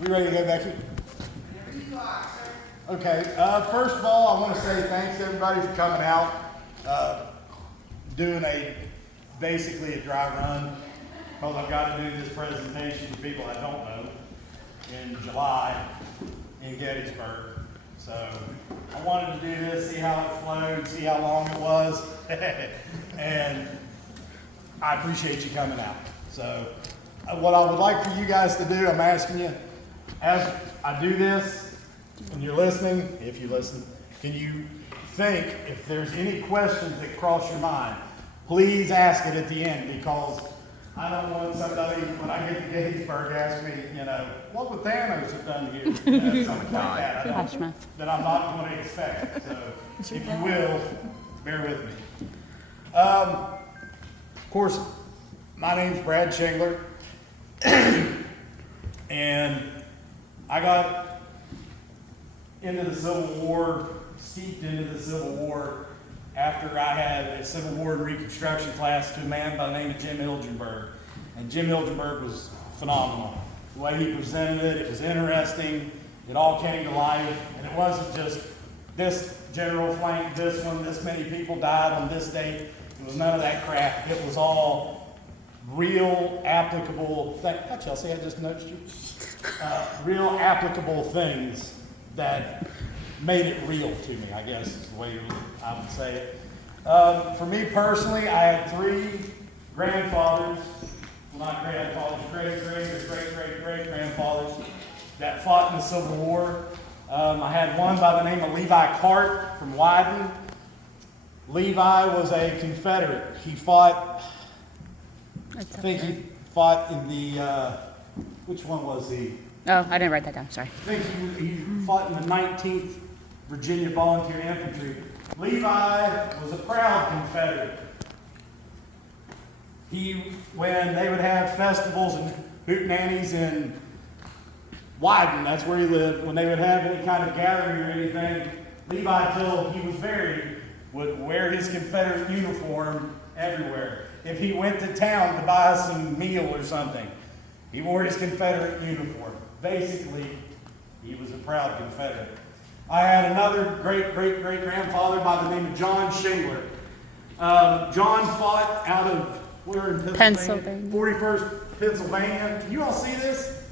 We ready to go, Becky? Okay, first of all, I want to say thanks to everybody for coming out, doing basically a dry run, because I've got to do this presentation to people I don't know in July in Gettysburg. So I wanted to do this, see how it flowed, see how long it was, and I appreciate you coming out. So what I would like for you guys to do, I'm asking you, as I do this, when you're listening, if you listen, can you think if there's any questions that cross your mind, please ask it at the end, because I don't want somebody, when I get to Gettysburg, ask me, what would Thanos have done to you? Something like that. That I'm not going to expect. So if you will, bear with me. Of course, my name's Brad Shingler, and I got into the Civil War, steeped into the Civil War, after I had a Civil War and Reconstruction class to a man by the name of Jim Hilgenberg. And Jim Hilgenberg was phenomenal. The way he presented it, it was interesting, it all came to life, and it wasn't just this general flank, this one, this many people died on this date. It was none of that crap. It was all real, applicable things. Hi, Chelsea, I just noticed you. Real, applicable things that made it real to me, I guess is the way I would say it. For me personally, I had three grandfathers, well, not grandfathers, great-grandfathers that fought in the Civil War. I had one by the name of Levi Cart from Wyden. Levi was a Confederate. He fought, I think he fought in the, which one was he? Oh, I didn't write that down, sorry. I think he fought in the 19th Virginia Volunteer Infantry. Levi was a proud Confederate. When they would have festivals and hootenannies in Wyden, that's where he lived, when they would have any kind of gathering or anything, Levi, till he was buried, would wear his Confederate uniform everywhere. If he went to town to buy some meal or something, he wore his Confederate uniform. Basically, he was a proud Confederate. I had another great-grandfather by the name of John Shingler. John fought out of, where in Pennsylvania? 41st Pennsylvania. Can you all see this?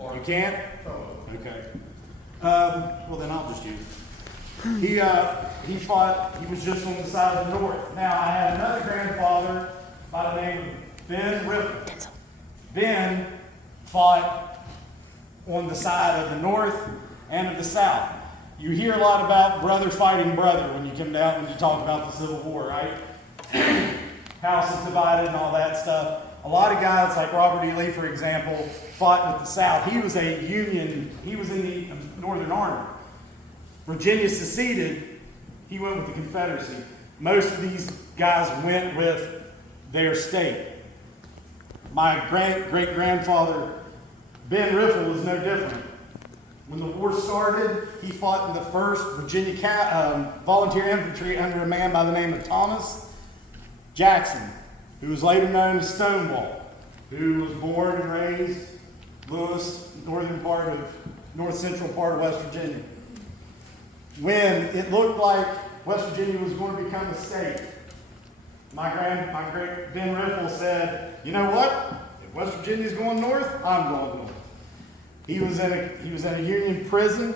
You can't? Okay. Well, then I'll just use it. He fought, he was just on the side of the North. Now, I had another grandfather by the name of Ben Riffle. Ben fought on the side of the North and of the South. You hear a lot about brother fighting brother when you come down, when you talk about the Civil War, right? Houses divided and all that stuff. A lot of guys like Robert E. Lee, for example, fought with the South. He was a Union, he was in the Northern Army. Virginia seceded, he went with the Confederacy. Most of these guys went with their state. My great-grandfather, Ben Riffle, was no different. When the war started, he fought in the 1st Virginia Volunteer Infantry under a man by the name of Thomas Jackson, who was later known as Stonewall, who was born and raised Louis, north central part of West Virginia. When it looked like West Virginia was going to become a state, my great Ben Riffle said, you know what? If West Virginia's going north, I'm going north. He was in a Union prison.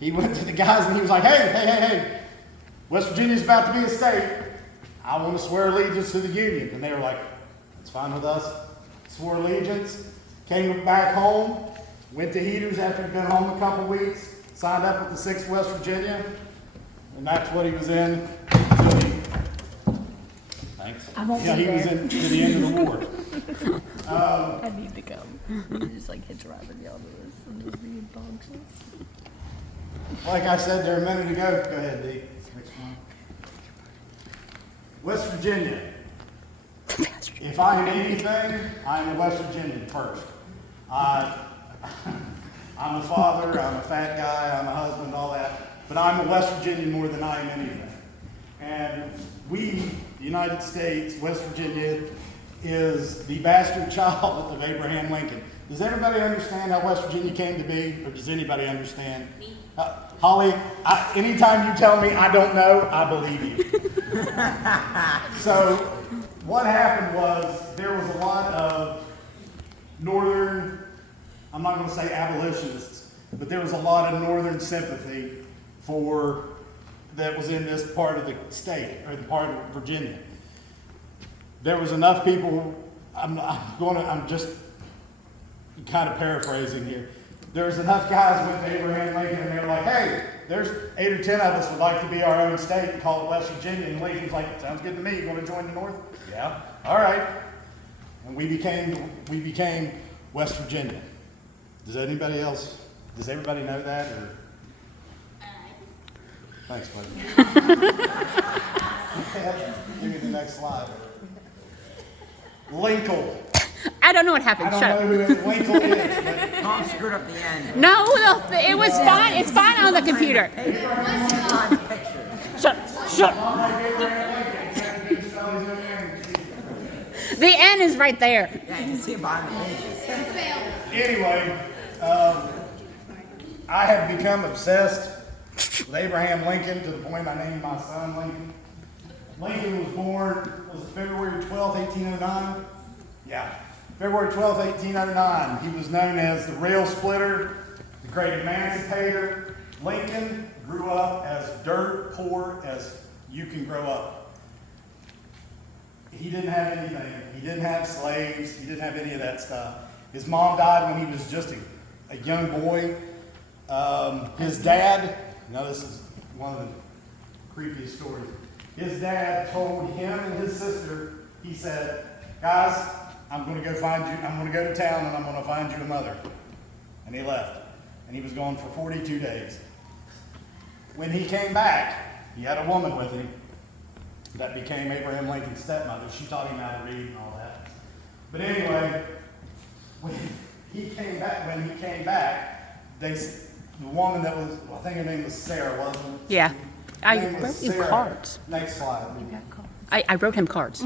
He went to the guys and he was like, hey, West Virginia's about to be a state. I want to swear allegiance to the Union. And they were like, that's fine with us. Swore allegiance, came back home, went to Heaters after he'd been home a couple weeks, signed up with the 6th West Virginia, and that's what he was in. Thanks. He was in to the end of the war. I need to go. You just hitch a ride with y'all to this and just be obnoxious. Like I said there a minute ago, go ahead, Dee. Next one. West Virginia. If I am anything, I am a West Virginian first. I'm a father, I'm a fat guy, I'm a husband, all that, but I'm a West Virginian more than I am anything. And we, the United States, West Virginia, is the bastard child of Abraham Lincoln. Does everybody understand how West Virginia came to be, or does anybody understand? Holly, anytime you tell me I don't know, I believe you. So what happened was there was a lot of northern, I'm not going to say abolitionists, but there was a lot of northern sympathy that was in this part of the state, or the part of Virginia. There was enough people, I'm just kind of paraphrasing here. There's enough guys went to Abraham Lincoln and they were like, hey, there's 8 or 10 of us would like to be our own state and call it West Virginia. And Lincoln's like, sounds good to me. You want to join the North? Yeah. All right. And we became West Virginia. Does everybody know that? Or? Thanks, buddy. Give me the next slide. Lincoln. I don't know what happened. I Shut don't up. know who Lincoln is, but Tom screwed up the end. No, it was fine. It's fine on the computer. On picture. Shut up. The N is right there. Yeah, you can see it behind the pages. Anyway, I have become obsessed with Abraham Lincoln to the point I named my son Lincoln. Lincoln was born, was it February 12, 1809? Yeah, February 12, 1809. He was known as the rail splitter, the great emancipator. Lincoln grew up as dirt poor as you can grow up. He didn't have anything. He didn't have slaves. He didn't have any of that stuff. His mom died when he was just a young boy. His dad, now this is one of the creepiest stories. His dad told him and his sister, he said, guys, I'm going to go find you, I'm going to go to town and I'm going to find you a mother. And he left. And he was gone for 42 days. When he came back, he had a woman with him that became Abraham Lincoln's stepmother. She taught him how to read and all that. But anyway, when he came back, the woman that was, I think her name was Sarah, wasn't it? Yeah. Her I name was wrote you Sarah. cards. Next slide. I wrote him cards.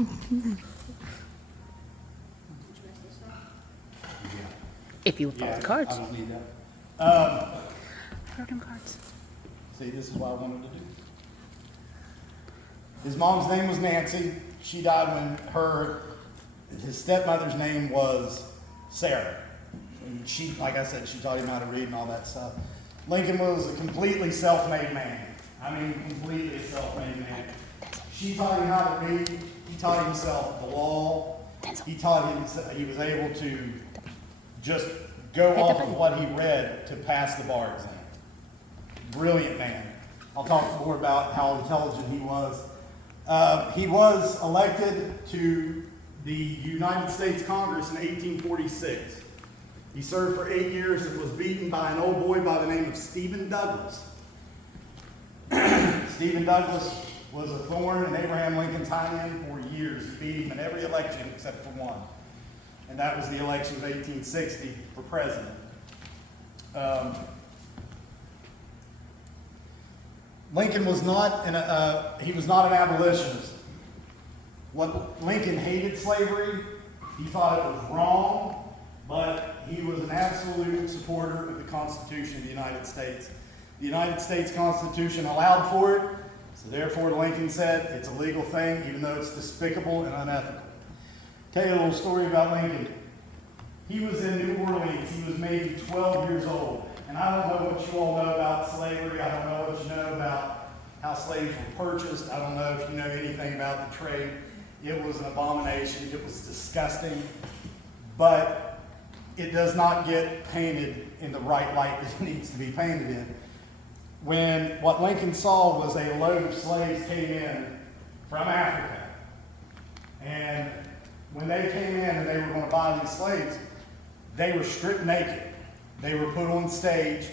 If you would follow the cards. I don't need that. I wrote him cards. See, this is what I wanted to do. His mom's name was Nancy. She died when his stepmother's name was Sarah. And she, like I said, she taught him how to read and all that stuff. Lincoln was a completely self-made man. I mean, completely a self-made man. She taught him how to read. He taught himself the law. He taught him, he was able to just go off of what he read to pass the bar exam. Brilliant man. I'll talk more about how intelligent he was. He was elected to the United States Congress in 1846. He served for 8 years and was beaten by an old boy by the name of Stephen Douglas. Stephen Douglas was a thorn in Abraham Lincoln's hind end for years. He beat him in every election except for one. And that was the election of 1860 for president. Lincoln was not an abolitionist. What Lincoln hated slavery, he thought it was wrong, but he was an absolute supporter of the Constitution of the United States. The United States Constitution allowed for it, so therefore Lincoln said it's a legal thing, even though it's despicable and unethical. Tell you a little story about Lincoln. He was in New Orleans. He was maybe 12 years old. And I don't know what you all know about slavery. I don't know what you know about how slaves were purchased. I don't know if you know anything about the trade. It was an abomination. It was disgusting. But it does not get painted in the right light that it needs to be painted in. When what Lincoln saw was a load of slaves came in from Africa. And when they came in and they were going to buy these slaves, they were stripped naked. They were put on stage,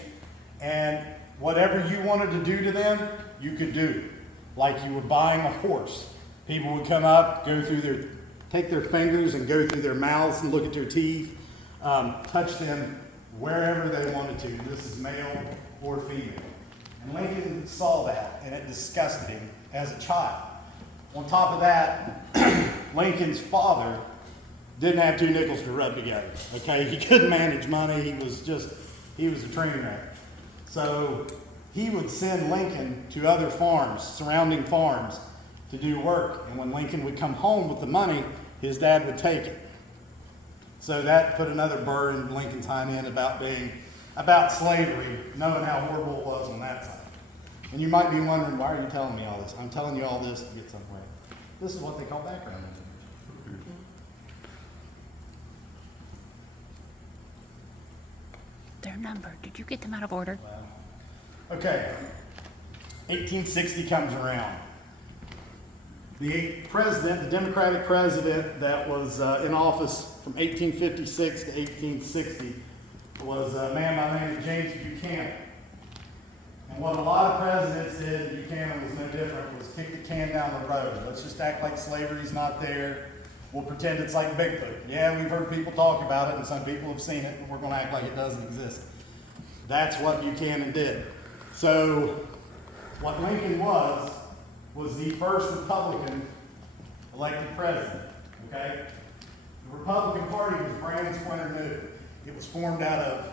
and whatever you wanted to do to them, you could do. Like you were buying a horse. People would come up, take their fingers and go through their mouths and look at their teeth, touch them wherever they wanted to. This is male or female. And Lincoln saw that, and it disgusted him as a child. On top of that, Lincoln's father didn't have two nickels to rub together. Okay, he couldn't manage money. He was a train wreck. So he would send Lincoln to other farms, surrounding farms, to do work. And when Lincoln would come home with the money, his dad would take it. So that put another burr in Lincoln's hind end about slavery, knowing how horrible it was on that side. And you might be wondering, why are you telling me all this? I'm telling you all this to get somewhere. This is what they call background information. Their number. Did you get them out of order? Okay, 1860 comes around. The president, the Democratic president that was in office from 1856 to 1860 was a man by the name of James Buchanan. And what a lot of presidents did, Buchanan was no different, was kick the can down the road. Let's just act like slavery's not there. We'll pretend it's like Bigfoot. Yeah, we've heard people talk about it, and some people have seen it, but we're going to act like it doesn't exist. That's what Buchanan did. So, what Lincoln was the first Republican elected president, okay? The Republican Party was brand splendor new. It was formed out of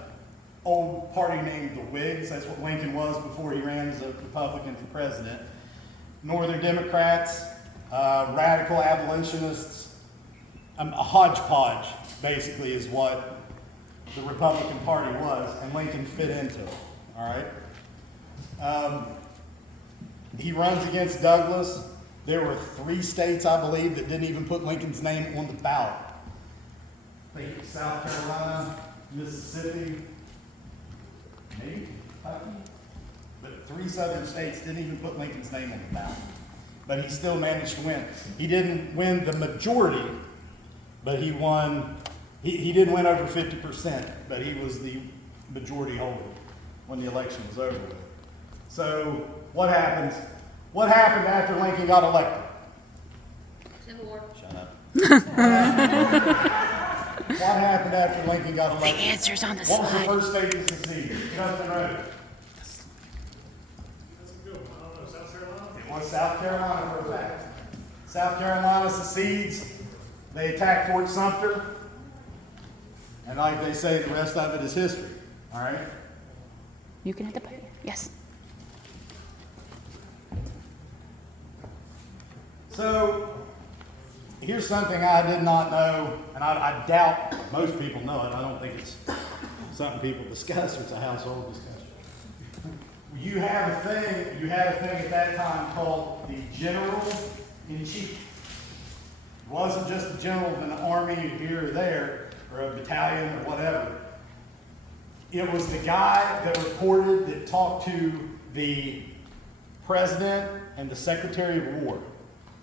old party named the Whigs. That's what Lincoln was before he ran as a Republican for president. Northern Democrats, radical abolitionists, a hodgepodge, basically, is what the Republican Party was, and Lincoln fit into it, all right? He runs against Douglas. There were 3 states, I believe, that didn't even put Lincoln's name on the ballot. I think South Carolina, Mississippi, maybe Kentucky. But 3 southern states didn't even put Lincoln's name on the ballot. But he still managed to win. He didn't win the majority, but he won. He didn't win over 50%, but he was the majority holder when the election was over with. So what happens? What happened after Lincoln got elected? Civil War. Shut up. What happened after Lincoln got The elected? answer's on the What was the slide. first state to secede? Justin Rhodes. It was South Carolina for a fact. South Carolina secedes. They attack Fort Sumter. And like they say, the rest of it is history. All right? You can hit the button. Yes. So, here's something I did not know, and I doubt most people know it. I don't think it's something people discuss, or it's a household discussion. You had a thing at that time called the General-in-Chief. It wasn't just the general of an army here or there, or a battalion or whatever. It was the guy that reported, that talked to the president and the Secretary of War.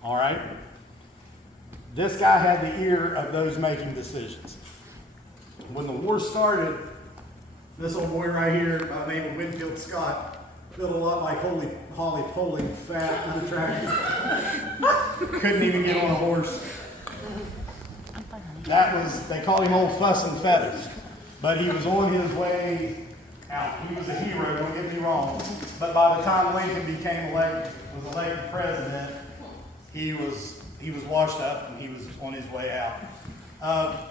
All right? This guy had the ear of those making decisions. When the war started, this old boy right here by the name of Winfield Scott built a lot like Holly Poling, fat, unattractive. Couldn't even get on a horse. They called him Old Fuss and Feathers. But he was on his way out. He was a hero, don't get me wrong. But by the time Lincoln was elected president, he was washed up and he was on his way out.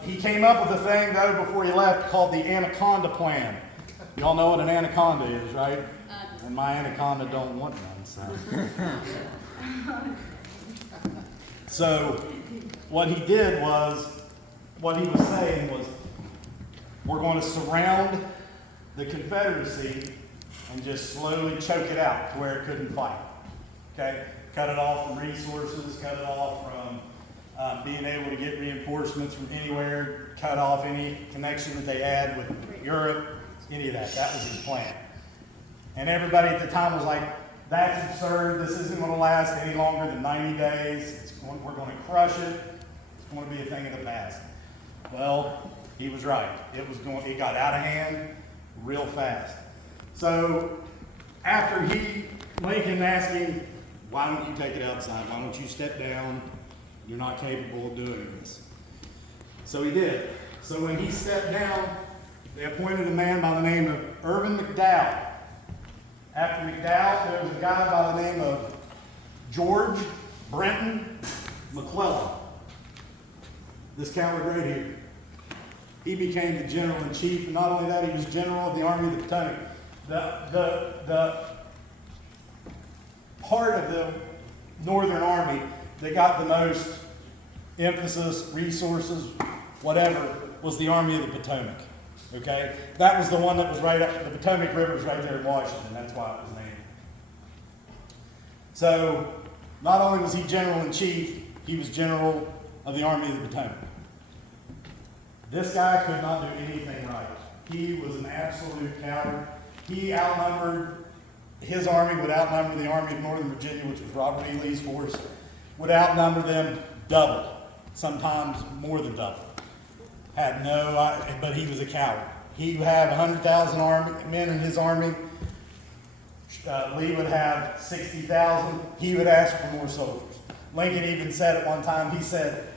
He came up with a thing, though, before he left called the Anaconda Plan. Y'all know what an anaconda is, right? And my anaconda don't want none, so. So what he did was, what he was saying was, we're going to surround the Confederacy and just slowly choke it out to where it couldn't fight. Okay? Cut it off from resources, cut it off from being able to get reinforcements from anywhere, cut off any connection that they had with Europe, any of that. That was his plan. And everybody at the time was like, that's absurd. This isn't going to last any longer than 90 days. We're going to crush it. It's going to be a thing of the past. Well, he was right. It got out of hand real fast. So after Lincoln asked him, why don't you take it outside? Why don't you step down? You're not capable of doing this. So he did. So when he stepped down, they appointed a man by the name of Irvin McDowell. After McDowell, there was a guy by the name of George Brenton McClellan. This coward right here. He became the general in chief, and not only that, he was general of the Army of the Potomac. The part of the Northern Army that got the most emphasis, resources, whatever, was the Army of the Potomac. Okay? That was the one that was right up, the Potomac River is right there in Washington. That's why it was named. So, not only was he general in chief, he was general of the Army of the Potomac. This guy could not do anything right. He was an absolute coward. He outnumbered, his army would outnumber the Army of Northern Virginia, which was Robert E. Lee's force, would outnumber them double, sometimes more than double. Had no, but he was a coward. He would have 100,000 men in his army. Lee would have 60,000. He would ask for more soldiers. Lincoln even said at one time, he said,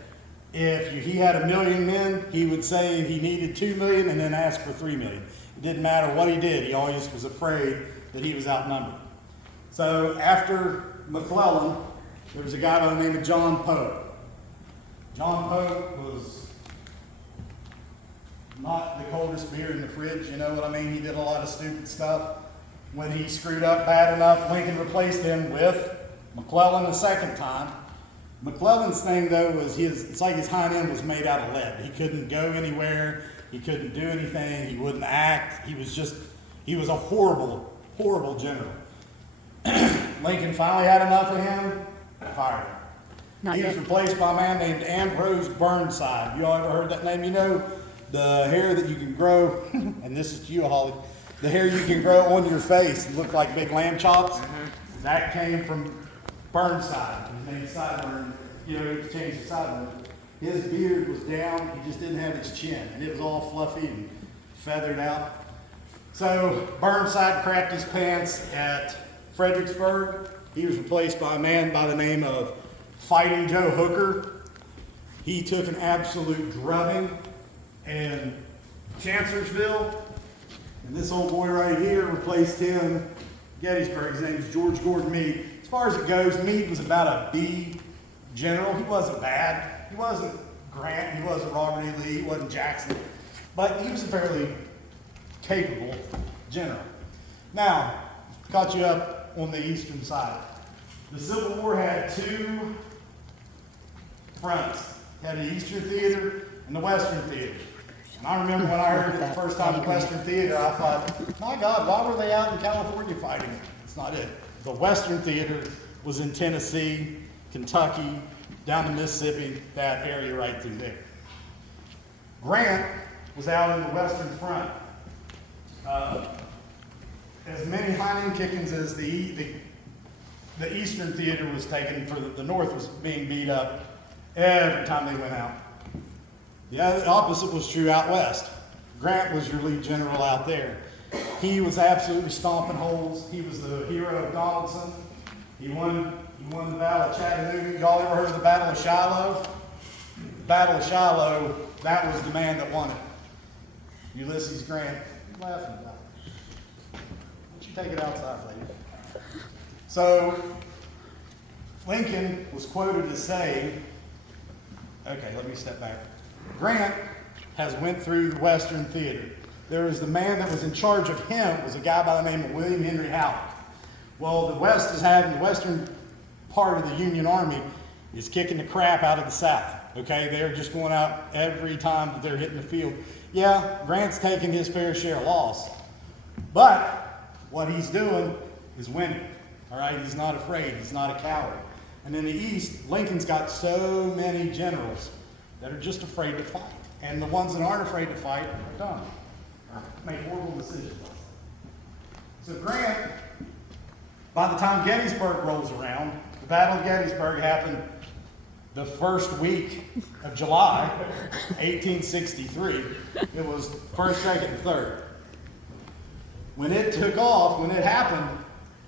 if he had 1 million men, he would say he needed 2 million and then ask for 3 million. It didn't matter what he did. He always was afraid that he was outnumbered. So after McClellan, there was a guy by the name of John Pope. John Pope was not the coldest beer in the fridge, you know what I mean? He did a lot of stupid stuff. When he screwed up bad enough, Lincoln replaced him with McClellan a second time. McClellan's thing, though, was it's like his hind end was made out of lead. He couldn't go anywhere. He couldn't do anything. He wouldn't act. He was a horrible, horrible general. Lincoln finally had enough of him, fired him. Not He was yet. replaced by a man named Ambrose Burnside. You all ever heard that name? You know, the hair that you can grow, and this is to you, Holly, the hair you can grow on your face and look like big lamb chops, that came from Burnside. His name's Sideburn. You know, he changed his sideburn. His beard was down, he just didn't have his chin, and it was all fluffy and feathered out. So Burnside crapped his pants at Fredericksburg. He was replaced by a man by the name of Fighting Joe Hooker. He took an absolute drubbing in Chancellorsville, and this old boy right here replaced him, Gettysburg. His name is George Gordon Meade. As far as it goes, Meade was about a B general. He wasn't bad. He wasn't Grant. He wasn't Robert E. Lee. He wasn't Jackson. But he was a fairly capable general. Now, caught you up on the eastern side. The Civil War had two fronts. It had the Eastern Theater and the Western Theater. And I remember when I heard it the first time, the Western Theater, I thought, my God, why were they out in California fighting? It's not it. The Western Theater was in Tennessee, Kentucky, down to Mississippi, that area right through there. Grant was out in the Western Front. As many hind end kickings as the Eastern Theater was taken, for the North was being beat up every time they went out. The opposite was true out west. Grant was your lead general out there. He was absolutely stomping holes. He was the hero of Donaldson. He won the Battle of Chattanooga. Y'all ever heard of the Battle of Shiloh? The Battle of Shiloh, that was the man that won it. Ulysses Grant. What are you laughing about? Why don't you take it outside, lady? So, Lincoln was quoted as saying, okay, let me step back. Grant has went through the Western Theater. There was the man that was in charge of him, was a guy by the name of William Henry Howard. Well, the West is having, the Western part of the Union Army is kicking the crap out of the South. Okay, they're just going out every time that they're hitting the field. Yeah, Grant's taking his fair share of loss, but what he's doing is winning. All right, he's not afraid, he's not a coward. And in the East, Lincoln's got so many generals that are just afraid to fight. And the ones that aren't afraid to fight are dumb, or make horrible decisions. So Grant, by the time Gettysburg rolls around, the Battle of Gettysburg happened the first week of July, 1863. It was first, second, and third. When it took off, when it happened,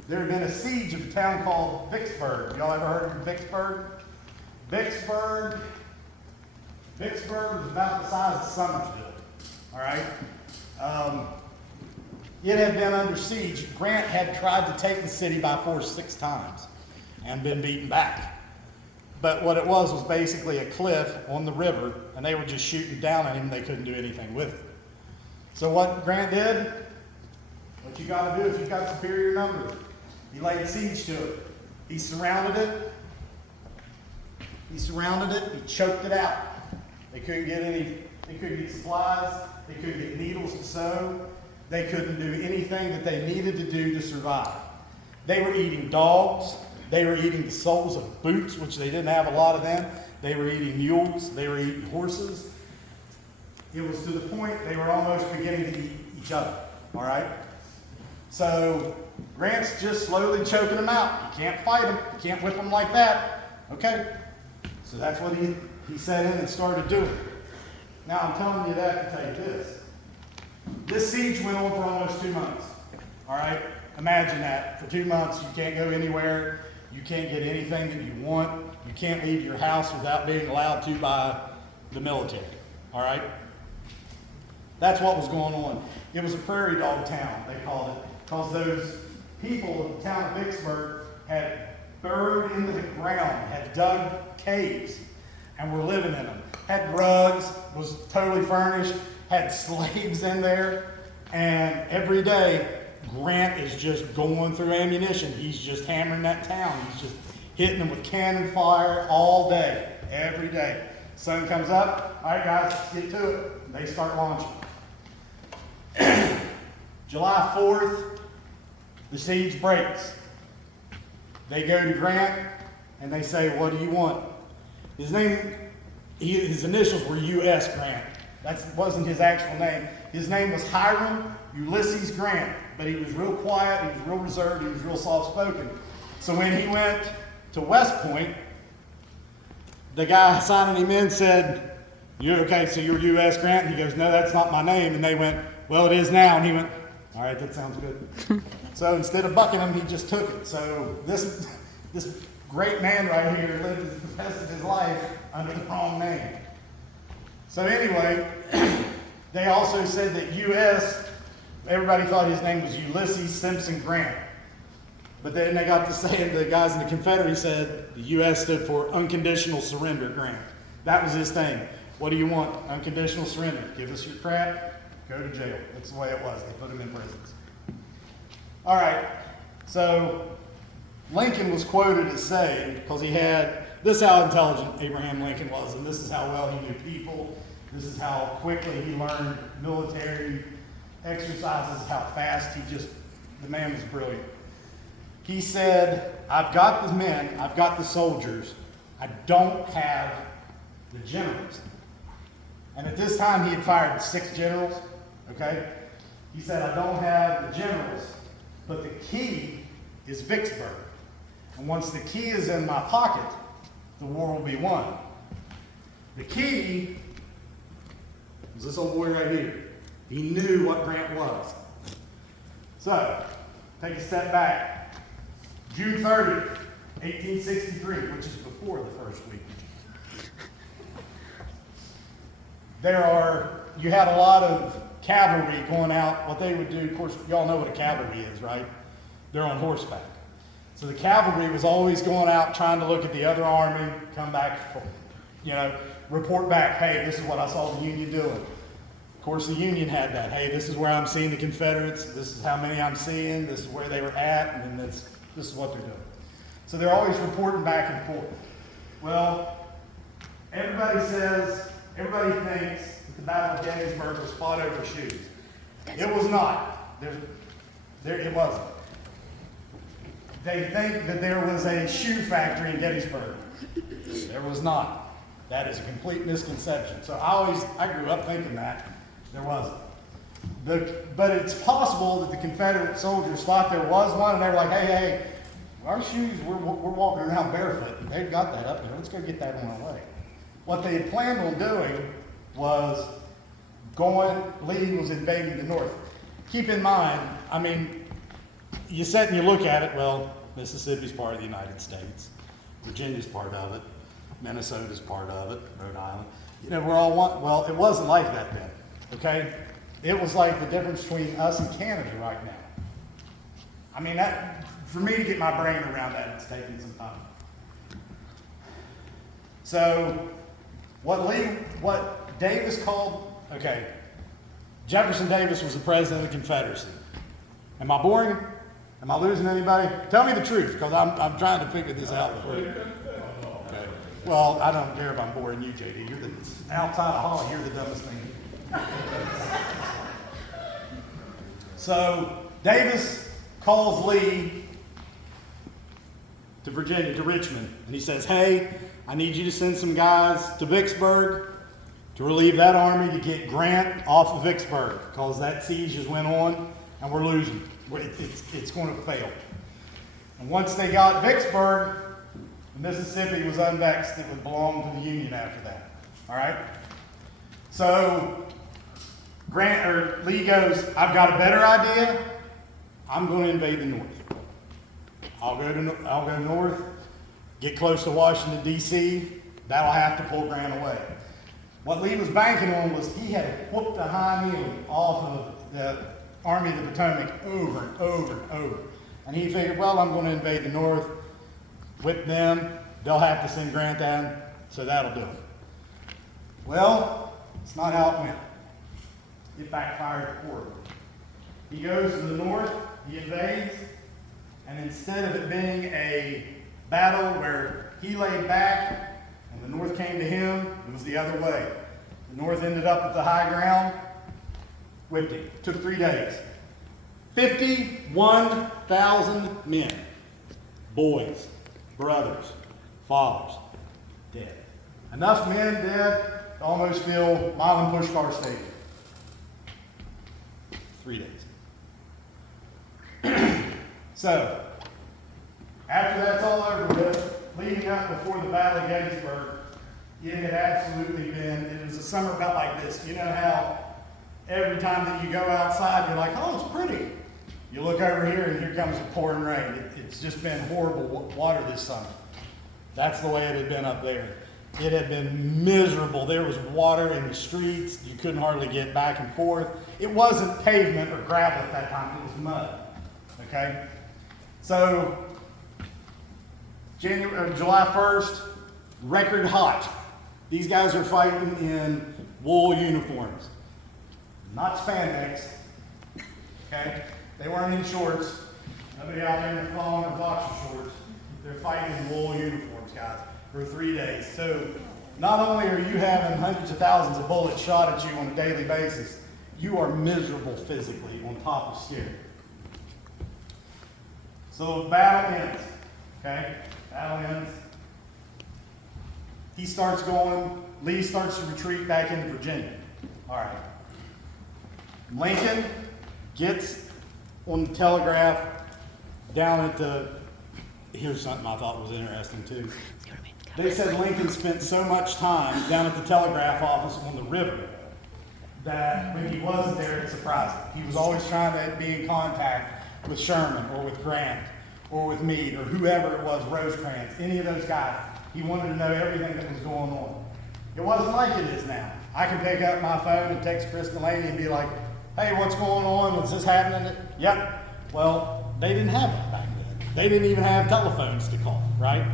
there had been a siege of a town called Vicksburg. Y'all ever heard of Vicksburg? Vicksburg was about the size of Summersville. All right? It had been under siege. Grant had tried to take the city by force 6 times and been beaten back. But what it was basically a cliff on the river, and they were just shooting down at him, and they couldn't do anything with it. So what Grant did, what you gotta do is you've got superior numbers. He laid siege to it. He surrounded it. He choked it out. They couldn't get supplies, they couldn't get needles to sew, they couldn't do anything that they needed to do to survive. They were eating dogs, they were eating the soles of boots, which they didn't have a lot of them, they were eating mules, they were eating horses. It was to the point they were almost beginning to eat each other, all right? So Grant's just slowly choking them out. You can't fight them, you can't whip them like that, okay? So that's what he set in and started doing. Now I'm telling you that to tell you this. This siege went on for almost 2 months. All right? Imagine that. For 2 months, you can't go anywhere. You can't get anything that you want. You can't leave your house without being allowed to by the military. All right? That's what was going on. It was a prairie dog town, they called it, because those people in the town of Vicksburg had burrowed into the ground, had dug caves, and were living in them. Had rugs, was totally furnished, had slaves in there, and every day Grant is just going through ammunition. He's just hammering that town. He's just hitting them with cannon fire all day, every day. Sun comes up, all right guys, let's get to it. They start launching. July 4th, the siege breaks. They go to Grant and they say, what do you want? His initials were U.S. Grant. That wasn't his actual name. His name was Hiram Ulysses Grant, but he was real quiet, he was real reserved, he was real soft-spoken. So when he went to West Point, the guy signing him in said, "You're okay, so you're U.S. Grant?" And he goes, "No, that's not my name." And they went, "Well, it is now." And he went, "All right, that sounds good." So instead of bucking him, he just took it. So this great man right here lived the rest of his life under the wrong name. So anyway, they also said that U.S., everybody thought his name was Ulysses Simpson Grant. But then they got to saying, the guys in the Confederate said the U.S. stood for Unconditional Surrender Grant. That was his thing. What do you want? Unconditional surrender. Give us your crap, go to jail. That's the way it was. They put him in prisons. All right, so Lincoln was quoted as saying, because he had, this is how intelligent Abraham Lincoln was, and this is how well he knew people, this is how quickly he learned military exercises, how fast the man was brilliant. He said, "I've got the men, I've got the soldiers, I don't have the generals." And at this time he had fired 6 generals, okay? He said, "I don't have the generals, but the key is Vicksburg. And once the key is in my pocket, the war will be won." The key was this old boy right here. He knew what Grant was. So, take a step back. June 30th, 1863, which is before the first week of June. You had a lot of cavalry going out. What they would do, of course, y'all know what a cavalry is, right? They're on horseback. So the cavalry was always going out trying to look at the other army, come back, report back, "Hey, this is what I saw the Union doing." Of course, the Union had that. "Hey, this is where I'm seeing the Confederates. This is how many I'm seeing. This is where they were at, and then this is what they're doing." So they're always reporting back and forth. Well, everybody thinks that the Battle of Gettysburg was fought over shoes. It was not. It wasn't. They think that there was a shoe factory in Gettysburg. There was not. That is a complete misconception. So I grew up thinking that. There wasn't. But it's possible that the Confederate soldiers thought there was one, and they were like, hey, our shoes, we're walking around barefoot. They've got that up there. Let's go get that on our way. What they had planned on doing was Lee was invading the North. Keep in mind, you sit and you look at it, well, Mississippi's part of the United States. Virginia's part of it. Minnesota's part of it. Rhode Island. We're all one. Well, it wasn't like that then, okay? It was like the difference between us and Canada right now. For me to get my brain around that, it's taking some time. So what Davis called, okay, Jefferson Davis was the president of the Confederacy. Am I boring? Am I losing anybody? Tell me the truth, because I'm trying to figure this out for you. Okay. Well, I don't care if I'm boring you, JD. You're the outside of Holly, you're the dumbest thing. So Davis calls Lee to Virginia, to Richmond, and he says, hey, I need you to send some guys to Vicksburg to relieve that army to get Grant off of Vicksburg, because that siege just went on and we're losing. It's going to fail. And once they got Vicksburg, Mississippi was unvexed. It would belong to the Union after that. All right? So Lee goes, I've got a better idea. I'm going to invade the North. I'll go north, get close to Washington, D.C. That'll have to pull Grant away. What Lee was banking on was he had whooped a high knee off of the Army of the Potomac over and over and over. And he figured, well, I'm going to invade the North, whip them, they'll have to send Grant down, so that'll do it. Well, it's not how it went. It backfired horribly. He goes to the north, he invades, and instead of it being a battle where he laid back and the North came to him, it was the other way. The North ended up at the high ground, whipped him. Took 3 days. 51,000 men, boys, brothers, fathers, dead. Enough men dead to almost fill Milan Pushkar Stadium. 3 days. So, after that's all over with, leading up before the Battle of Gettysburg, it had absolutely been, it was a summer about like this. You know how every time that you go outside, you're like, oh, it's pretty. You look over here and here comes the pouring rain. It's just been horrible water this summer. That's the way it had been up there. It had been miserable. There was water in the streets. You couldn't hardly get back and forth. It wasn't pavement or gravel at that time. It was mud. Okay? So, July 1st, record hot. These guys are fighting in wool uniforms. Not spandex. Okay? They weren't in shorts. Nobody out there in the thong or boxer shorts. They're fighting in wool uniforms, guys, for 3 days. So, not only are you having hundreds of thousands of bullets shot at you on a daily basis, you are miserable physically on top of scared. So the battle ends. Okay? Battle ends. He starts going, Lee starts to retreat back into Virginia. All right. Lincoln gets on the telegraph down at the, here's something I thought was interesting too. They said Lincoln spent so much time down at the telegraph office on the river that when he wasn't there, it surprised him. He was always trying to be in contact with Sherman or with Grant or with Meade or whoever it was, Rosecrans, any of those guys. He wanted to know everything that was going on. It wasn't like it is now. I can pick up my phone and text Chris Delaney and be like, hey, what's going on? Is this happening? Yep. Well, they didn't have it back then. They didn't even have telephones to call, right?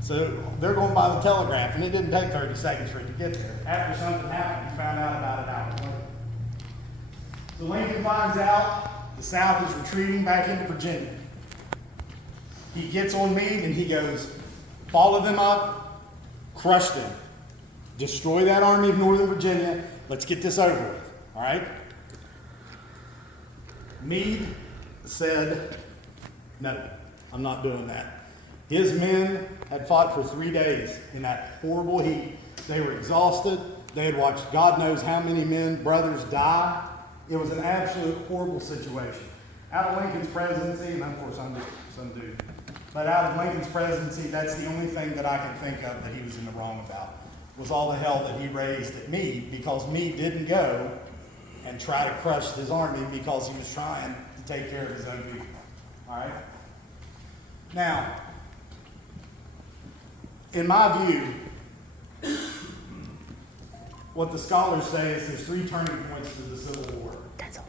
So they're going by the telegraph, and it didn't take 30 seconds for it to get there. After something happened, he found out about it hours later. So Lincoln finds out the South is retreating back into Virginia. He gets on Meade and he goes, follow them up, crush them, destroy that army of Northern Virginia. Let's get this over with, all right? Meade said, no, I'm not doing that. His men had fought for 3 days in that horrible heat. They were exhausted. They had watched God knows how many men, brothers die. It was an absolute horrible situation. Out of Lincoln's presidency, and of course I'm just some dude, but out of Lincoln's presidency, that's the only thing that I can think of that he was in the wrong about, was all the hell that he raised at Meade, because Meade didn't go and try to crush his army because he was trying to take care of his own people. All right? Now, in my view, what the scholars say is there's 3 turning points to the Civil War.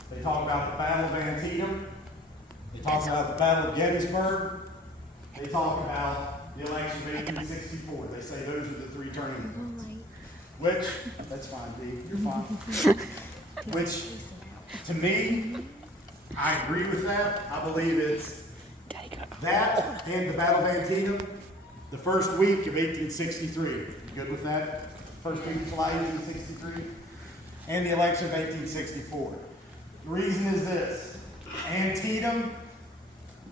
They talk about the Battle of Antietam. They talk about the Battle of Gettysburg. They talk about the election of 1864. They say those are the three turning points. Which, that's fine, Dee, you're fine. Which, to me, I agree with that. I believe it's that and the Battle of Antietam, the first week of 1863. You good with that? First week of July 1863? And the election of 1864. The reason is this. Antietam,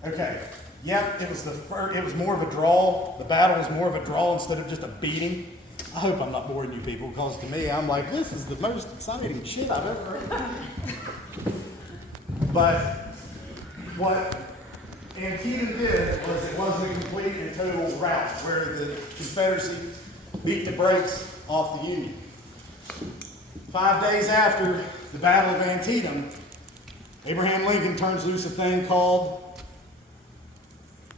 okay, yep, it was more of a draw. The battle was more of a draw instead of just a beating. I hope I'm not boring you people, because to me, I'm like, this is the most exciting shit I've ever heard. But what Antietam did was it wasn't a complete and total rout where the Confederacy beat the brakes off the Union. 5 days after the Battle of Antietam, Abraham Lincoln turns loose a thing called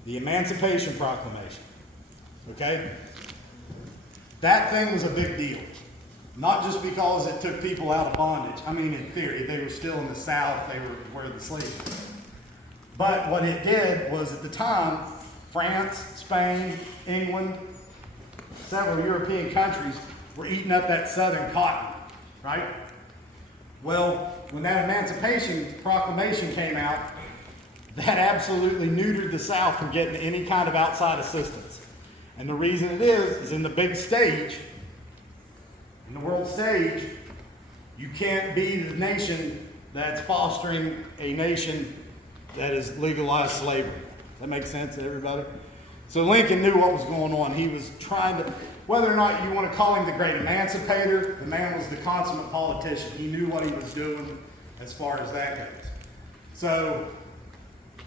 the Emancipation Proclamation. Okay? That thing was a big deal. Not just because it took people out of bondage. I mean, in theory, they were still in the South, they were where the slaves were. But what it did was, at the time, France, Spain, England, several European countries were eating up that southern cotton, right? Well, when that Emancipation Proclamation came out, that absolutely neutered the South from getting any kind of outside assistance. And the reason it is in the big stage, in the world stage, you can't be the nation that's fostering a nation that has legalized slavery. That makes sense to everybody? So Lincoln knew what was going on. He was trying to, whether or not you want to call him the great emancipator, the man was the consummate politician. He knew what he was doing as far as that goes. So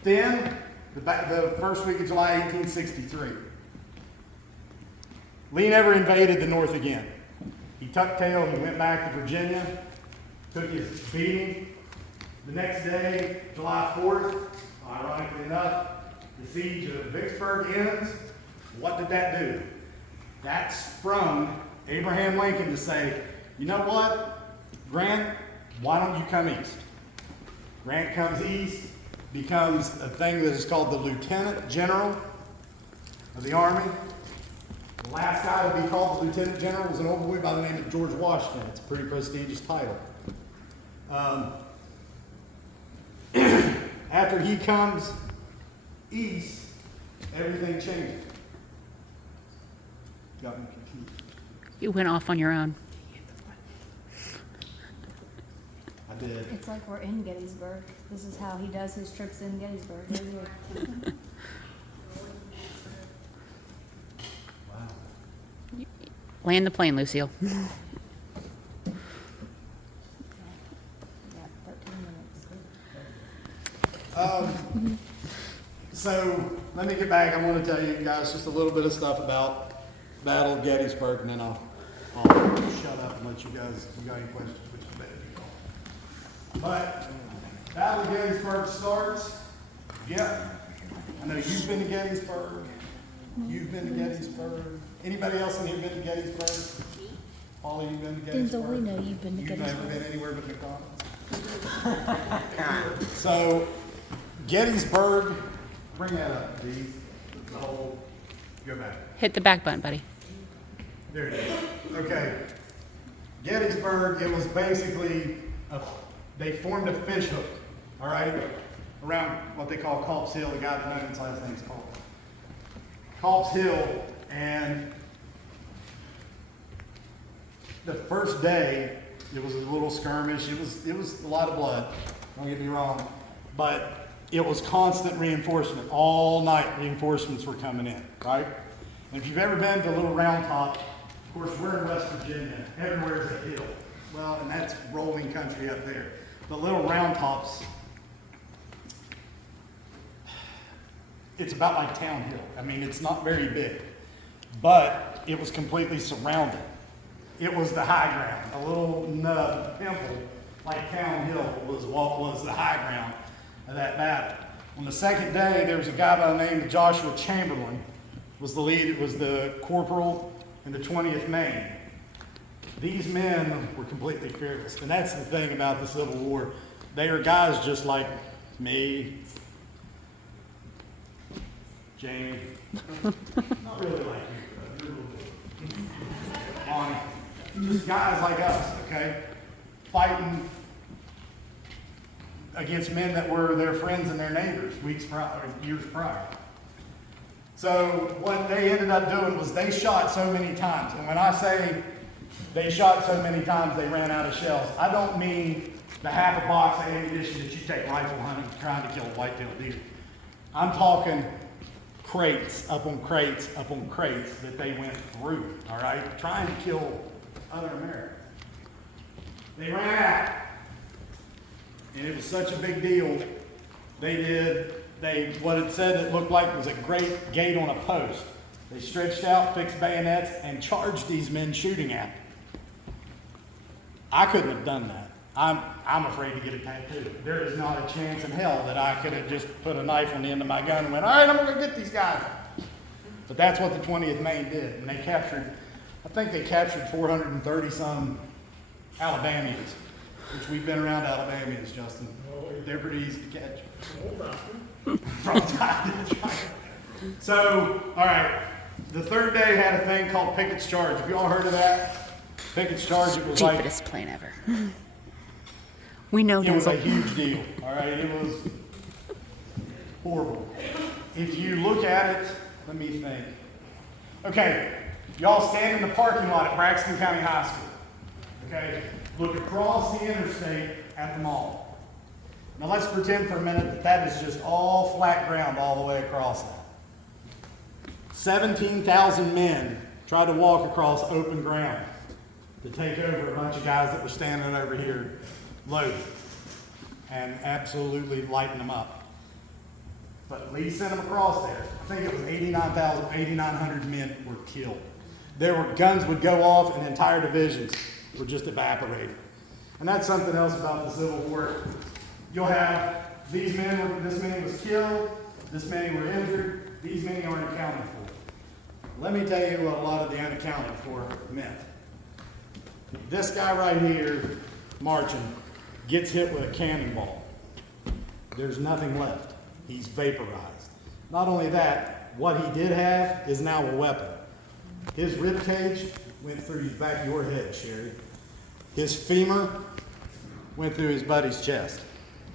then, the first week of July 1863, Lee never invaded the North again. He tucked tail, he went back to Virginia, took his beating. The next day, July 4th, ironically enough, the siege of Vicksburg ends. What did that do? That sprung Abraham Lincoln to say, you know what, Grant, why don't you come east? Grant comes east, becomes a thing that is called the Lieutenant General of the Army. The last guy to be called the Lieutenant General was an old boy by the name of George Washington. It's a pretty prestigious title. After he comes east, everything changes. Got me confused. You went off on your own. I did. It's like we're in Gettysburg. This is how he does his trips in Gettysburg. Right here. Wow. Land the plane, Lucille. Yeah, 13 minutes. So let me get back. I want to tell you guys just a little bit of stuff about Battle of Gettysburg, and then I'll shut up and let you guys, if you got any questions, which you better be calling. But Battle of Gettysburg starts. Yep. I know you've been to Gettysburg. You've been to Gettysburg. Anybody else in here been to Gettysburg? Paula, you've been to Gettysburg? Denzel, we know you've been to You've Gettysburg. never been anywhere but McDonald's? So, Gettysburg, bring that up, please. The whole, go back. Hit the back button, buddy. There it is. Okay. Gettysburg, it was basically, they formed a fish hook, all right, around what they call Culp's Hill. The guy that knows his last name's Culp. Culp's Hill, and the first day, it was a little skirmish. It was a lot of blood. Don't get me wrong, but it was constant reinforcement. All night reinforcements were coming in, right? And if you've ever been to Little Round Top, of course we're in West Virginia. Everywhere's a hill. Well, and that's rolling country up there. But Little Round Top's, it's about like Town Hill. I mean, it's not very big, but it was completely surrounded. It was the high ground. A little nub pimple like Town Hill was what was the high ground of that battle. On the second day, there was a guy by the name of Joshua Chamberlain, was the lead. It was the corporal in the 20th Maine. These men were completely fearless, and that's the thing about the Civil War. They are guys just like me, Jamie. Not really like you, but you're a little bit. Lonnie. Just guys like us, okay? Fighting against men that were their friends and their neighbors weeks prior, or years prior. So what they ended up doing was they shot so many times. And when I say they shot so many times they ran out of shells, I don't mean the half a box of ammunition that you take rifle hunting trying to kill a white-tailed deer. I'm talking crates upon crates upon crates that they went through, all right, trying to kill other Americans. They ran out. And it was such a big deal, what it said it looked like was a great gate on a post. They stretched out, fixed bayonets, and charged these men shooting at them. I couldn't have done that. I'm afraid to get a tattoo. There is not a chance in hell that I could have just put a knife on the end of my gun and went, all right, I'm gonna get these guys. But that's what the 20th Maine did. And they captured, I think they captured 430 some Alabamians, which we've been around Alabamians, Justin. They're pretty easy to catch. So, all right, the third day had a thing called Pickett's Charge. Have you all heard of that? Pickett's Charge, it was like, Stupidest plane ever. We know it was that's a huge deal, all right? It was horrible. If you look at it, let me think. Okay, y'all stand in the parking lot at Braxton County High School, okay? Look across the interstate at the mall. Now let's pretend for a minute that that is just all flat ground all the way across that. 17,000 men tried to walk across open ground to take over a bunch of guys that were standing over here loaded and absolutely lighting them up. But Lee sent them across there. I think it was 8,900 men were killed. There were guns would go off and entire divisions were just evaporated. And that's something else about the Civil War. You'll have these men, this many was killed, this many were injured, these many aren't accounted for. Let me tell you what a lot of the unaccounted for meant. This guy right here, marching, gets hit with a cannonball. There's nothing left. He's vaporized. Not only that, what he did have is now a weapon. His rib cage went through the back of your head, Sherry. His femur went through his buddy's chest.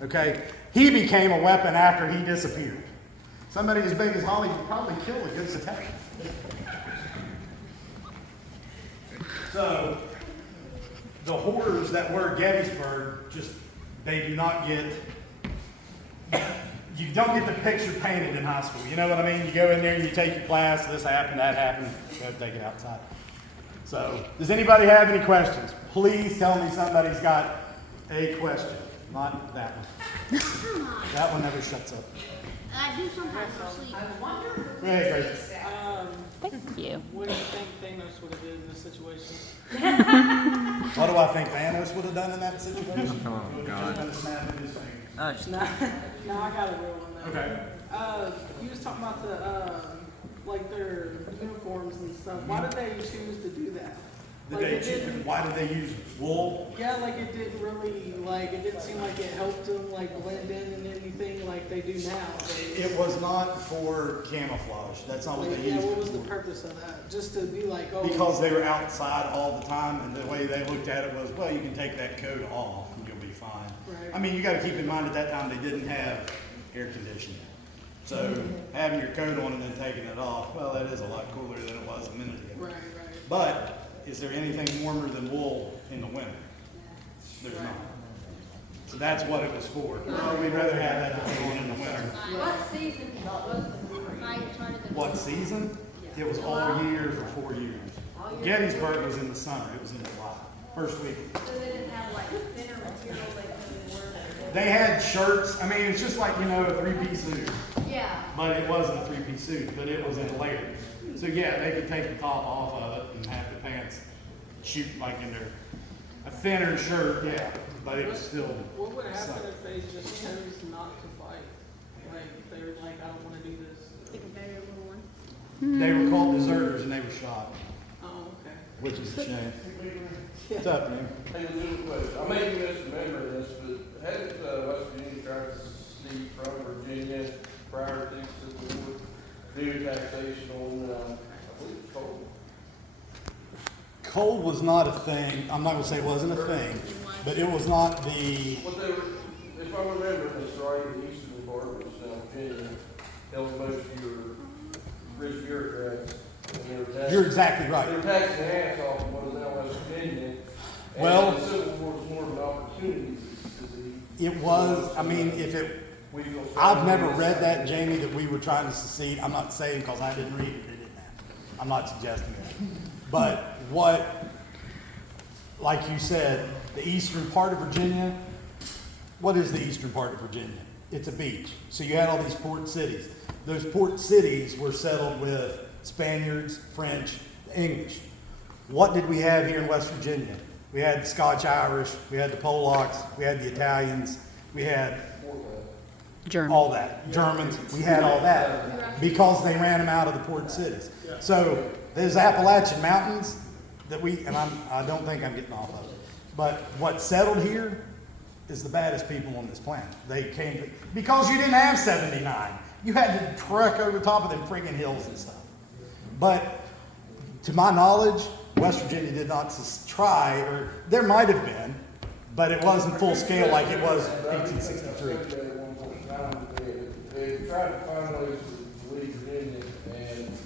Okay? He became a weapon after he disappeared. Somebody as big as Holly could probably kill a good detective. So, the horrors that were Gettysburg, just, they do not get, you don't get the picture painted in high school. You know what I mean? You go in there and you take your class, this happened, that happened, you go take it outside. So, does anybody have any questions? Please tell me somebody's got a question. Not that one. That one never shuts up. I do sometimes for sleep. Go ahead, Grace. Thank you. What do you think Thanos would have did in this situation? What do I think Thanos would have done in that situation? Oh, God. He would have snapped his finger. No, I got a real one though. Okay. You was talking about the like their uniforms and stuff. Why did they choose to do that? Like it didn't. Why did they use wool? Yeah, like it didn't really like it didn't seem like it helped them like blend in and anything like they do now. It was not for camouflage. That's not what Like, they yeah, used what it was the for. purpose of that? Just to be like, oh, Because they were outside all the time, and the way they looked at it was, well, you can take that coat off and you'll be fine. Right. I mean, you got to keep in mind at that time they didn't have air conditioning. So having your coat on and then taking it off, well, that is a lot cooler than it was a minute ago. right. But is there anything warmer than wool in the winter? There's not. So that's what it was for. Well, we'd rather have that on in the winter. What season was the fight started? What season? It was all year for 4 years. Gettysburg was in the summer. It was in July. First week. So they didn't have like thinner material like they were. They had shirts. I mean, it's just like, you know, a three-piece suit. Yeah. But it wasn't a three-piece suit, but it was in layers. So yeah, they could take the top off of it and have the pants shoot like in a thinner shirt, yeah. But it was still. What would happen if they just chose not to fight? Like they were like, I don't want to do this. The competitive little one. They were called deserters and they were shot, Oh, okay. which is a shame. What's up, man? Hey, a little question. I may be misremembering this, but hadn't West Virginia tried to secede from Virginia prior to the Civil War? Do Coal was not a thing. I'm not gonna say it wasn't a thing, but it was not the. What they were, if I remember this right, the eastern part of Virginia held most of your rich bureaucrats. And they were taxing, You're exactly they right. were taxing the ass off of what is now West Virginia. And Well- the Civil War was more of an opportunity to It was. I mean, if it. we feel I've never strongly read that, Jamie, that we were trying to secede. I'm not saying because I didn't read it, it didn't happen. I'm not suggesting that. But what, like you said, the eastern part of Virginia, what is the eastern part of Virginia? It's a beach. So you had all these port cities. Those port cities were settled with Spaniards, French, English. What did we have here in West Virginia? We had the Scotch-Irish, we had the Polacks, we had the Italians, we had German. all that. Germans, we had all that because they ran them out of the port cities. So there's Appalachian Mountains that I don't think I'm getting off of it. But what settled here is the baddest people on this planet. They came because you didn't have 79. You had to trek over the top of them friggin' hills and stuff. But to my knowledge, West Virginia did not try, or there might have been, but it wasn't full scale like it was 1863. At one point in time, they tried to find ways to leave Virginia, and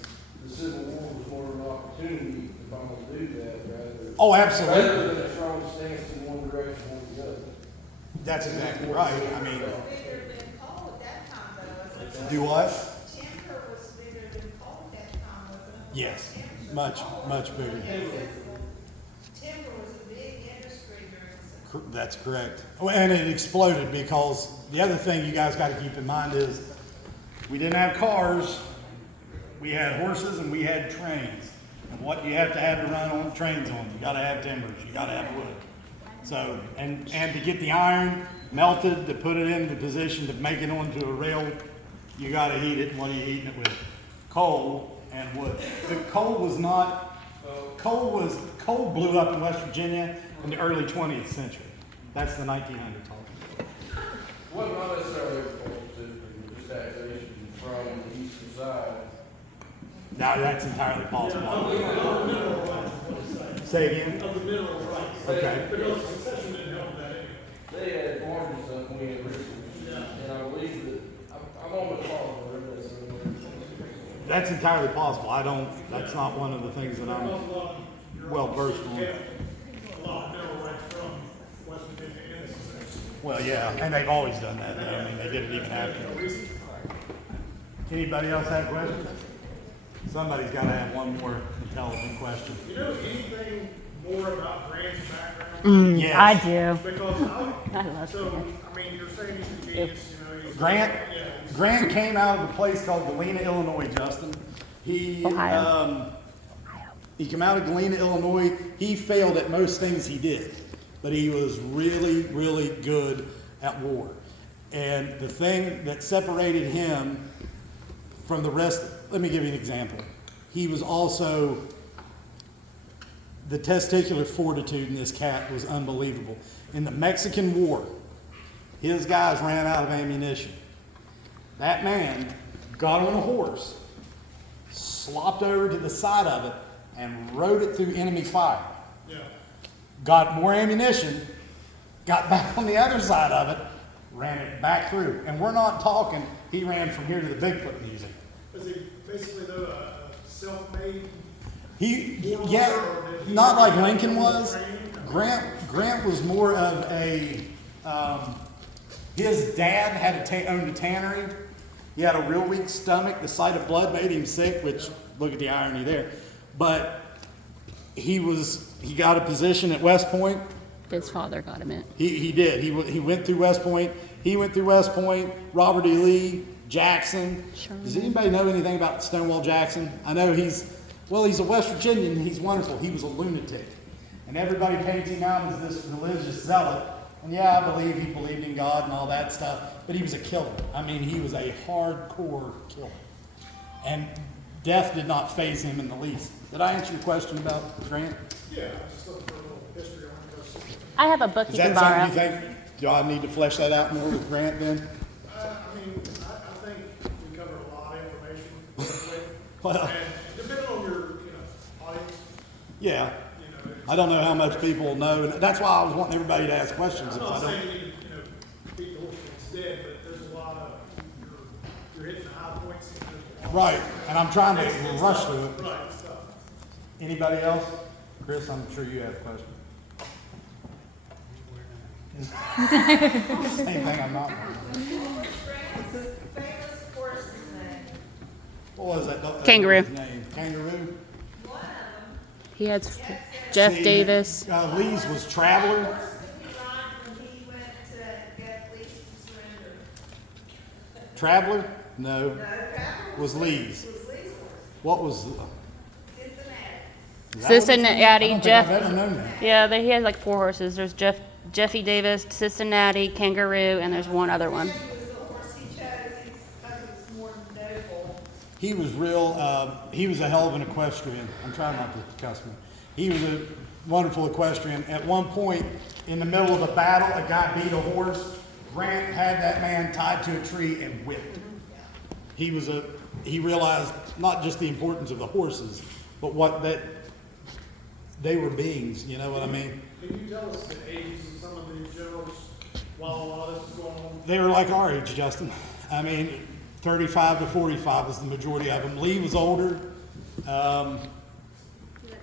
the Civil War was more of an opportunity to finally do that rather. Oh, absolutely. Rather than a strong stance in one direction or the other. That's exactly right. I mean, Bigger than coal at that time, though. do what? Timber was bigger than coal at that time, wasn't it? Yes, much bigger. Timber was a big industry during the. That's correct. Oh, and it exploded because the other thing you guys got to keep in mind is we didn't have cars, we had horses and we had trains. And what you have to run on trains on, you got to have timbers, you got to have wood. So, and to get the iron melted, to put it into position to make it onto a rail, you got to heat it. And what are you heating it with? Coal and wood. The coal was not, coal blew up in West Virginia in the early 20th century. That's the 1900s. Well, not necessarily agriculture, just taxation from the eastern side. Now that's entirely possible. Say again? Of the mineral rights. Okay. Because secession didn't help that anyway. They had farms and stuff, we had research. And I believe that, I'm almost positive that That's entirely possible. That's not one of the things that I'm well versed on. A lot of mineral rights from West Virginia and the secession. Well, yeah, and they've always done that. I mean, they did it even after. Anybody else have questions? Somebody's got to have one more intelligent question. You know anything more about Grant's background? Yes. I do. Because I love so, Grant. I mean, you're saying he's a genius, you know, he's. Grant? Yeah, he's- Grant came out of a place called Galena, Illinois, Justin. He Ohio. he came out of Galena, Illinois. He failed at most things he did, but he was really, really good at war. And the thing that separated him from the rest, let me give you an example. He was also, the testicular fortitude in this cat was unbelievable. In the Mexican War, his guys ran out of ammunition. That man got on a horse, slopped over to the side of it, and rode it through enemy fire. Yeah. Got more ammunition, got back on the other side of it, ran it back through. And we're not talking, he ran from here to the Bigfoot Museum. Was he basically though a self-made? Yeah, not like Lincoln was. Grant was more of a, his dad owned a tannery. He had a real weak stomach. The sight of blood made him sick, which, look at the irony there. But he got a position at West Point. His father got him in. He did. He went through West Point. He went through West Point, Robert E. Lee, Jackson. Sherman. Does anybody know anything about Stonewall Jackson? I know he's a West Virginian. He's wonderful. He was a lunatic. And everybody paints him out as this religious zealot. And yeah, I believe he believed in God and all that stuff. But he was a killer. I mean, he was a hardcore killer. And death did not faze him in the least. Did I answer your question about Grant? Yeah, just looking for a little history on it. 'Cause, I have a book Is you can that borrow. something you think, do I need to flesh that out more with Grant then? I mean, I think we covered a lot of information. Well, And depending on your, audience, yeah. I don't know how much people know, and that's why I was wanting everybody to ask questions. I'm If I not don't, saying you beat the horse when it's dead, but there's a lot of, you're hitting the high points. And there's a lot right, and I'm trying to of rush stuff. through it. Right, stuff. Anybody else? Chris, I'm sure you have a question. Same thing, I'm not. Famous horse's name. What was that? Kangaroo. His name? Kangaroo? One of them, He had Jeff See, Davis. Lee's was Traveler. horse that he rode when he went to get Lee to surrender. Traveler? No. No, Traveler Was Lee's. was Lee's horse, What was? Cincinnati. Is that Cincinnati, what it is? I don't Jeff. think I've ever known that. Yeah, he had like 4 horses. There's Jeffy Davis, Cincinnati, Kangaroo, and there's one other one. He was the horse he chose because it was more noble. He was real, he was a hell of an equestrian. I'm trying not to cuss him. He was a wonderful equestrian. At one point, in the middle of a battle, a guy beat a horse. Grant had that man tied to a tree and whipped. He realized not just the importance of the horses, but they were beings, you know what I mean? Can you tell us the ages of some of these generals while a lot of this is going on? They were like our age, Justin. I mean, 35 to 45 was the majority of them. Lee was older.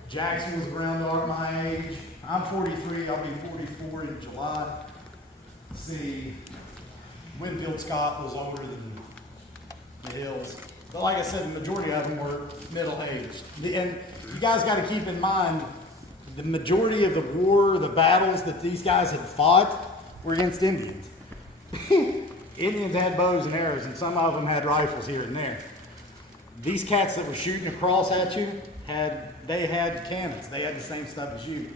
Jackson was around my age. I'm 43. I'll be 44 in July. Let's see, Winfield Scott was older than the Hills. But like I said, the majority of them were middle-aged. And you guys got to keep in mind, the majority of the war, the battles that these guys had fought were against Indians. Indians had bows and arrows, and some of them had rifles here and there. These cats that were shooting across at you had cannons. They had the same stuff as you.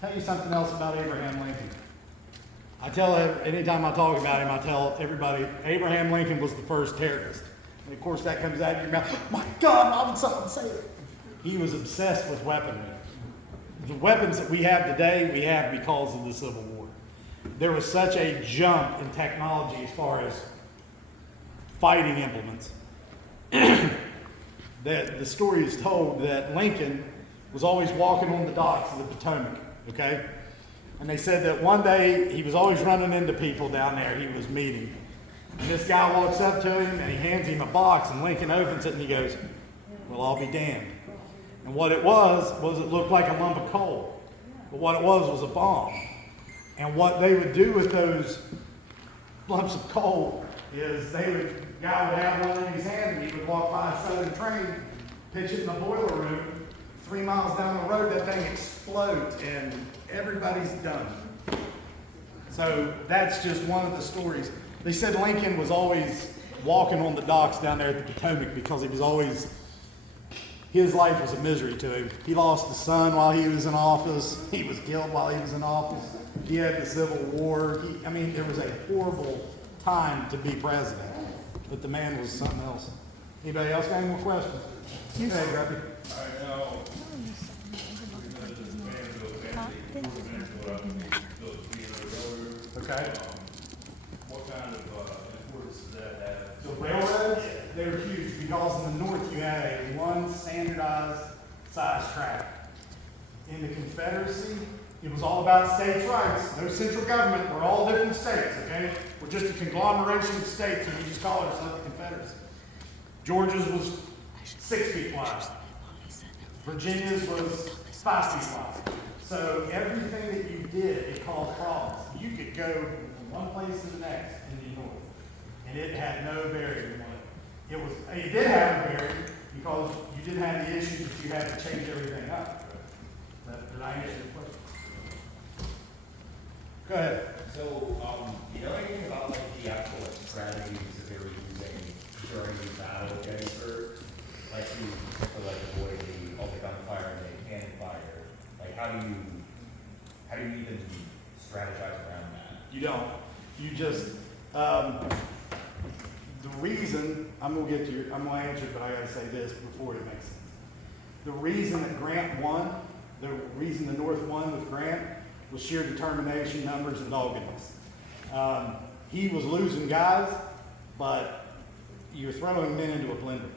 Tell you something else about Abraham Lincoln. Anytime I talk about him, I tell everybody, Abraham Lincoln was the first terrorist. And of course that comes out of your mouth, my God, why would someone say that? He was obsessed with weaponry. The weapons that we have today, we have because of the Civil War. There was such a jump in technology as far as fighting implements. The story is told that Lincoln was always walking on the docks of the Potomac, okay? And they said that one day he was always running into people down there he was meeting. And this guy walks up to him and he hands him a box, and Lincoln opens it and he goes, well, I'll be damned. And what it was it looked like a lump of coal. But what it was a bomb. And what they would do with those lumps of coal is guy would have one in his hand and he would walk by a southern train, pitch it in the boiler room. 3 miles down the road, that thing explodes and everybody's done. So that's just one of the stories. They said Lincoln was always walking on the docks down there at the Potomac because his life was a misery to him. He lost a son while he was in office. He was killed while he was in office. He had the Civil War. There was a horrible time to be president. But the man was something else. Anybody else got any more questions? Hey, Grubby. Okay. What kind of importance does that have? The railroads, they were huge because in the north you had a one standardized size track. In the Confederacy, it was all about states' rights. No central government. We're all different states, okay? We're just a conglomeration of states, and we just call ourselves the Confederacy. Georgia's was 6 feet wide. Virginia's was 5 feet wide. So everything that you did, it caused problems. You could go from one place to the next in the north, and it had no bearing on it. It did have a bearing because you didn't have the issues that you had to change everything up. Did I answer your question? Go ahead. So, you know anything about like the actual strategies that they were using during the battle of Gettysburg? Like to avoid all the gunfire and the cannon fire? Like how do you even strategize around that? You don't. You just the reason I'm gonna answer it, but I gotta say this before it makes sense. The reason that Grant won, the reason the North won with Grant was sheer determination, numbers, and doggedness. He was losing guys, but you're throwing men into a blender,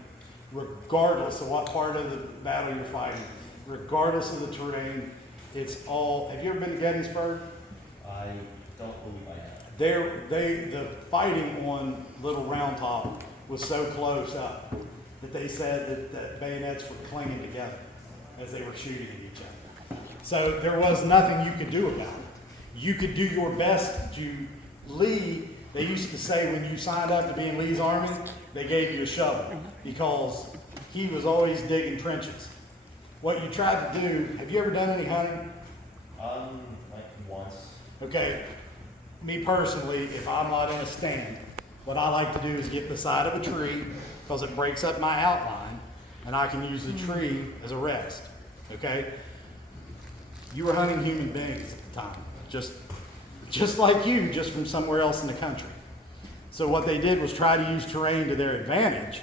regardless of what part of the battle you're fighting, regardless of the terrain. It's all, have you ever been to Gettysburg? I don't believe I have. The fighting on Little Round Top was so close up that they said that bayonets were clinging together as they were shooting at each other. So there was nothing you could do about it. You could do your best to Lee. They used to say when you signed up to be in Lee's army, they gave you a shovel because he was always digging trenches. What you tried to do, have you ever done any hunting? Like once. Okay, me personally, if I'm not in a stand, what I like to do is get beside of a tree because it breaks up my outline and I can use the tree as a rest, okay? You were hunting human beings at the time, just like you, just from somewhere else in the country. So what they did was try to use terrain to their advantage,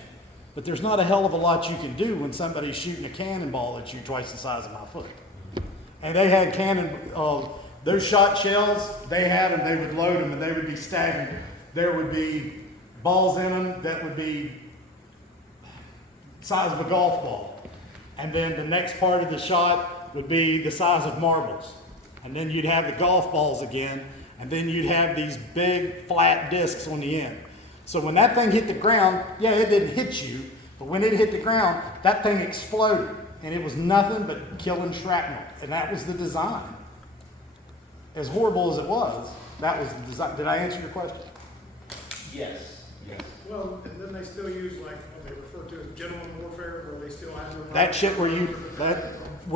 but there's not a hell of a lot you can do when somebody's shooting a cannonball at you twice the size of my foot. And they had those shot shells, they had them, they would load them, and they would be staggered. There would be balls in them that would be size of a golf ball. And then the next part of the shot would be the size of marbles. And then you'd have the golf balls again, and then you'd have these big flat discs on the end. So when that thing hit the ground, yeah, it didn't hit you, but when it hit the ground, that thing exploded. And it was nothing but killing shrapnel. And that was the design. As horrible as it was, that was the design. Did I answer your question? Yes, yes. Well, and then they still use like what they refer to as gentleman warfare, where they still have their. That shit where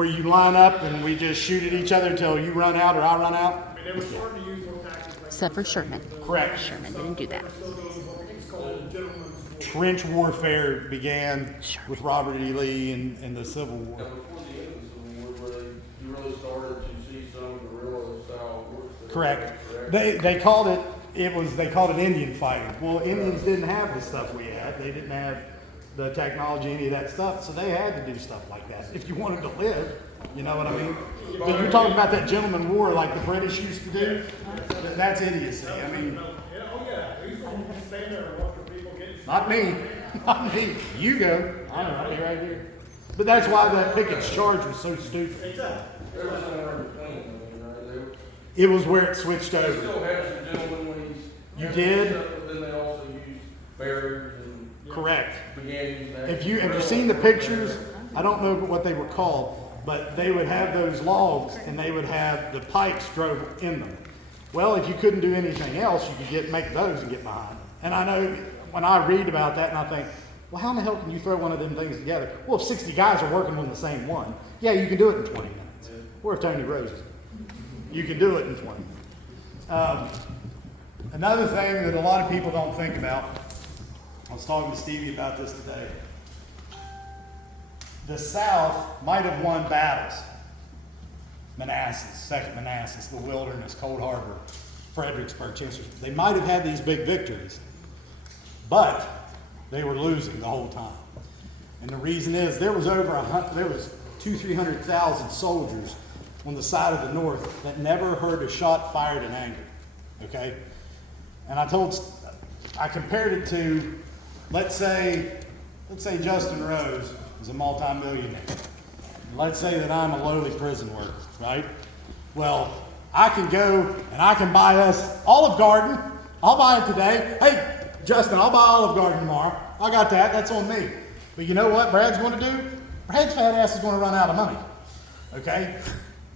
you line up and we just shoot at each other until you run out or I run out? I mean, they were starting to use more tactics like. Except for Sherman. Correct. Sherman didn't do that. Still doing what it's called gentleman's warfare. Trench warfare began with Robert E. Lee and the Civil War. Now, before the end of the Civil War, where you really started to see some guerrilla style warfare. Correct. They called it Indian fighting. Well, Indians didn't have the stuff we had. They didn't have the technology, any of that stuff, so they had to do stuff like that. If you wanted to live, you know what I mean? But you're talking about that gentleman war like the British used to do, that's idiocy. I mean, Yeah, oh yeah, they used to stand there and watch the people get. not me, not me. You go. I don't know, I'll be right here. But that's why that Pickett's charge was so stupid. Exactly. There was somewhere in between, I mean, right? It was where it switched They over. still have some gentlemen when You did? But then they also use barriers and Correct. began using that. Have you seen the pictures? I don't know what they were called, but they would have those logs and they would have the pipes drove in them. Well, if you couldn't do anything else, you could make those and get behind them. And I know when I read about that and I think, well, how in the hell can you throw one of them things together? Well, if 60 guys are working on the same one, yeah, you can do it in 20 minutes. Or if Tony Rose, you can do it in 20. Another thing that a lot of people don't think about, I was talking to Stevie about this today. The South might have won battles. Manassas, Second Manassas, the Wilderness, Cold Harbor, Fredericksburg, Chancellorsville. They might have had these big victories, but they were losing the whole time. And the reason is there was 200,000-300,000 soldiers on the side of the North that never heard a shot fired in anger. Okay? And I compared it to, let's say Justin Rose is a multimillionaire. Let's say that I'm a lowly prison worker, right? Well, I can go and I can buy us Olive Garden. I'll buy it today. Hey, Justin, I'll buy Olive Garden tomorrow. I got that. That's on me. But you know what Brad's going to do? Brad's fat ass is going to run out of money. Okay?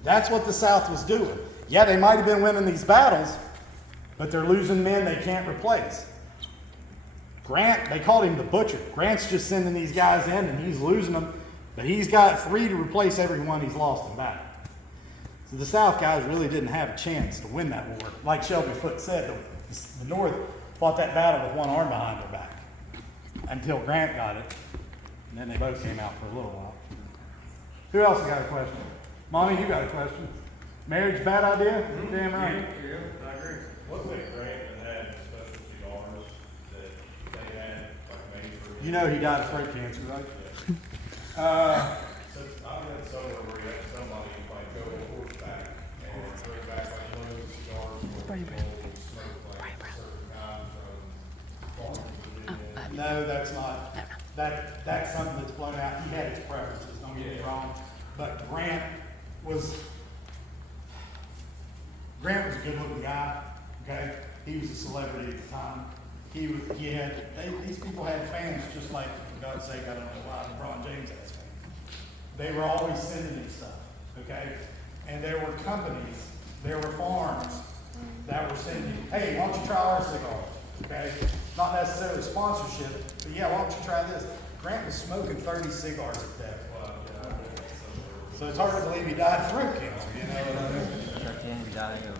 That's what the South was doing. Yeah, they might have been winning these battles, but they're losing men they can't replace. Grant, they called him the butcher. Grant's just sending these guys in and he's losing them, but he's got 3 to replace every one he's lost in battle. So the South guys really didn't have a chance to win that war. Like Shelby Foote said, the North fought that battle with one arm behind their back until Grant got it, and then they both came out for a little while. Who else got a question? Mommy, you got a question? Marriage, bad idea? Damn right. Yeah, I agree. Wasn't it Grant that had special cigars that they had, like, made for? You know he died of throat cancer, right? So I've been somewhere where you had somebody like go on horseback and bring back like loads of cigars for people who smoke like a certain kind from farms. No, that's not. That's something that's blown out. He had his preferences, don't get me wrong. But Grant was good-looking guy, okay? He was a celebrity at the time. These people had fans just like, for God's sake, I don't know why LeBron James has fans. They were always sending him stuff, okay? And there were companies, there were farms that were sending, hey, why don't you try our cigars, okay? Not necessarily sponsorship, but yeah, why don't you try this? Grant was smoking 30 cigars a day. So it's hard to believe he died of throat cancer, you know what I mean?